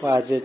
Was it?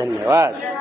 de Nevada.